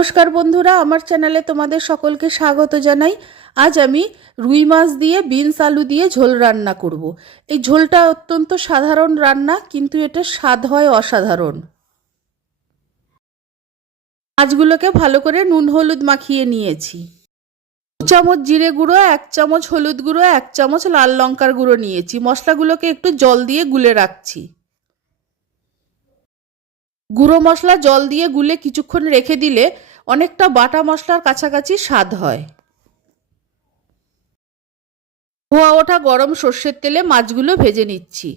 নমস্কার বন্ধুরা, আমার চ্যানেলে তোমাদের সকলকে স্বাগত জানাই। আজ আমি রুই মাছ দিয়ে, বিনস আলু দিয়ে ঝোল রান্না করব। এই ঝোলটা অত্যন্ত সাধারণ রান্না, কিন্তু এটা স্বাদ হয় অসাধারণ। মাছগুলোকে ভালো করে নুন হলুদ মাখিয়ে নিয়েছি। দু চামচ জিরে গুঁড়ো, এক চামচ হলুদ গুঁড়ো, এক চামচ লাল লঙ্কার গুঁড়ো নিয়েছি। মশলাগুলোকে একটু জল দিয়ে গুলে রাখছি। গুঁড়ো মশলা জল দিয়ে গুলে কিছুক্ষণ রেখে দিলে অনেকটা বাটা মশলার কাছাকাছি স্বাদ হয়। ধোয়া ওঠা গরম সর্ষের তেলে মাছগুলো ভেজে নিচ্ছি।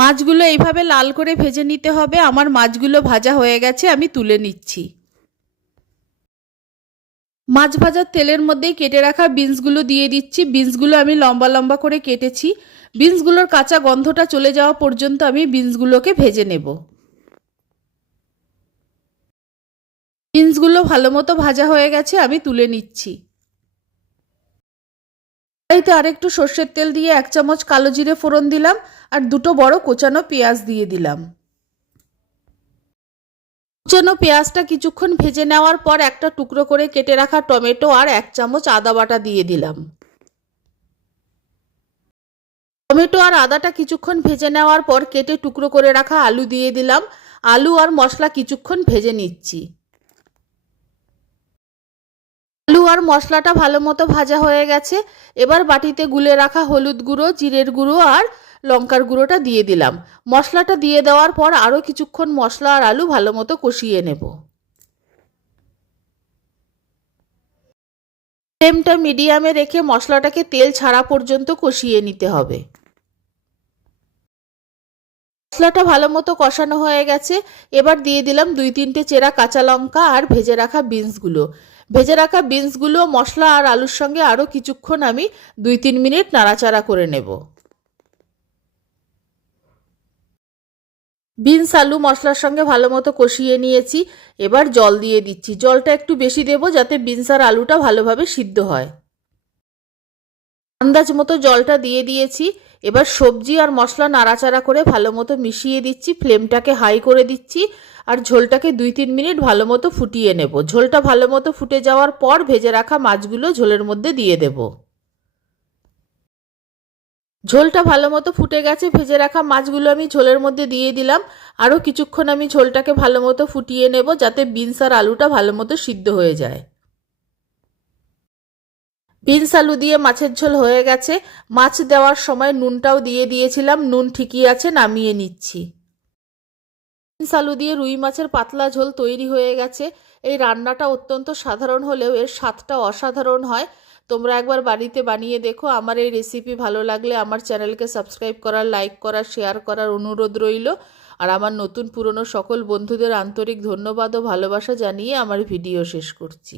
মাছগুলো এইভাবে লাল করে ভেজে নিতে হবে। আমার মাছগুলো ভাজা হয়ে গেছে, আমি তুলে নিচ্ছি। মাছ ভাজার তেলের মধ্যেই কেটে রাখা বিনসগুলো দিয়ে দিচ্ছি। বিনসগুলো আমি লম্বা লম্বা করে কেটেছি। বিনসগুলোর কাঁচা গন্ধটা চলে যাওয়া পর্যন্ত আমি বিনসগুলোকে ভেজে নেব। বিনসগুলো ভালো মতো ভাজা হয়ে গেছে, আমি তুলে নিচ্ছি। কড়াইতে আরেকটু সর্ষের তেল দিয়ে এক চামচ কালো জিরে ফোড়ন দিলাম, আর দুটো বড় কোচানো পেঁয়াজ দিয়ে দিলাম। কুচানো পেঁয়াজটা কিছুক্ষণ ভেজে নেওয়ার পর একটা টুকরো করে কেটে রাখা টমেটো আর এক চামচ আদা বাটা দিয়ে দিলাম। টমেটো আর আদাটা কিছুক্ষণ ভেজে নেওয়ার পর কেটে টুকরো করে রাখা আলু দিয়ে দিলাম। আলু আর মশলা কিছুক্ষণ ভেজে নিচ্ছি। আলু আর মশলাটা ভালো মতো ভাজা হয়ে গেছে। এবার বাটিতে গুলে রাখা হলুদ গুঁড়ো, জিরের গুঁড়ো আর লঙ্কার গুঁড়োটা দিয়ে দিলাম। মশলাটা দিয়ে দেওয়ার পর আরও কিছুক্ষণ মশলা আর আলু ভালো মতো কষিয়ে নেব। ফ্লেমটা মিডিয়ামে রেখে মশলাটাকে তেল ছাড়া পর্যন্ত কষিয়ে নিতে হবে। মশলাটা ভালো মতো কষানো হয়ে গেছে। এবার দিয়ে দিলাম দুই তিনটে চেরা কাঁচা লঙ্কা আর ভেজে রাখা বিনসগুলো। ভেজে রাখা বিনসগুলো, মশলা আর আলুর সঙ্গে আরও কিছুক্ষণ আমি দুই তিন মিনিট নাড়াচাড়া করে নেব। বিনস, আলু, মশলার সঙ্গে ভালো মতো কষিয়ে নিয়েছি। এবার জল দিয়ে দিচ্ছি। জলটা একটু বেশি দেবো যাতে বিনস আর আলুটা ভালোভাবে সিদ্ধ হয়। আন্দাজ মতো জলটা দিয়ে দিয়েছি। এবার সবজি আর মশলা নাড়াচাড়া করে ভালো মতো মিশিয়ে দিচ্ছি, ফ্লেমটাকে হাই করে দিচ্ছি আর ঝোলটাকে দুই তিন মিনিট ভালো মতো ফুটিয়ে নেব। ঝোলটা ভালো মতো ফুটে যাওয়ার পর ভেজে রাখা মাছগুলো ঝোলের মধ্যে দিয়ে দেব। ঝোলটা ভালো মতো ফুটে গেছে, ভেজে রাখা মাছগুলো আমি ঝোলের মধ্যে দিয়ে দিলাম। আরও কিছুক্ষণ আমি ঝোলটাকে ভালো মতো ফুটিয়ে নেব যাতে বিনস আর আলুটা ভালো মতো সিদ্ধ হয়ে যায়। বিনস আলু দিয়ে মাছের ঝোল হয়ে গেছে। মাছ দেওয়ার সময় নুনটাও দিয়ে দিয়েছিলাম। নুন ঠিকই আছে, নামিয়ে নিচ্ছি। বিনস আলু দিয়ে রুই মাছের পাতলা ঝোল তৈরি হয়ে গেছে। এই রান্নাটা অত্যন্ত সাধারণ হলেও এর স্বাদটা অসাধারণ হয়। তোমরা একবার বাড়িতে বানিয়ে দেখো। আমার এই রেসিপি ভালো লাগলে আমার চ্যানেলকে সাবস্ক্রাইব করার লাইক করার শেয়ার করার অনুরোধ রইল। আর আমার নতুন পুরনো সকল বন্ধুদের আন্তরিক ধন্যবাদ ও ভালোবাসা জানিয়ে আমার ভিডিও শেষ করছি।